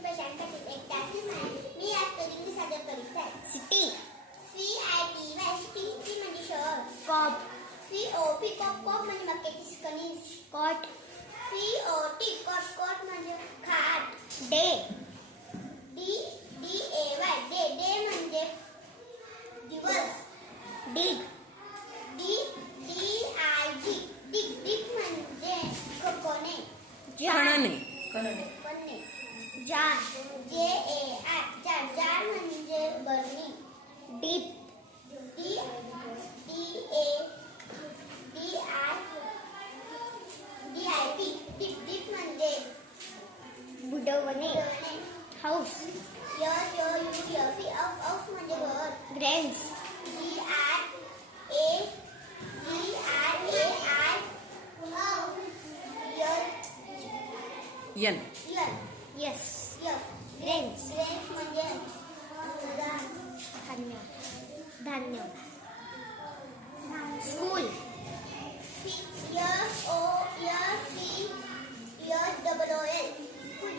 प्रशांत पाटील एक तासी मी आज कधी सादर करीत आहे सिटी CITY सिटी म्हणजे शहर कॉप COP कॉप म्हणजे मक्याची कणीस कॉट COT कॉट म्हणजे खाट डे DAY डे म्हणजे दिवस डिग DIG डिग म्हणजे कोणे कणणे जार जार म्हणजे बरणी डीप DIP म्हणजे बुडवणे हाऊस ऑफ म्हणजे घर ग्रेन्स ग्रेन्स म्हणजे धान्य स्कूल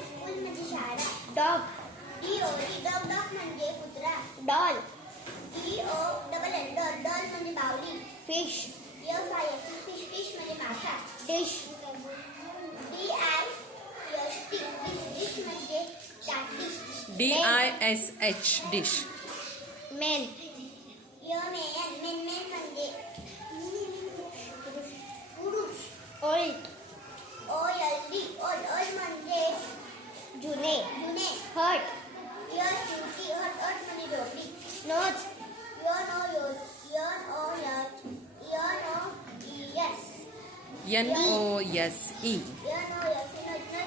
स्कूल म्हणजे शाळा डॉग डॉग म्हणजे कुत्रा डॉल डॉल म्हणजे बावली फिश फिश म्हणजे मासा डिश डिश म्हणजे DISH डिश मेन म्हणजे पुरुष ओल्ड म्हणजे जुने हट हट म्हणजे झोपडी नोज NOSE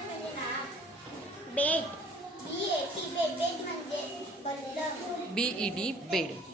म्हणजे नाक बेड BED म्हणजे बल्लं BED बेड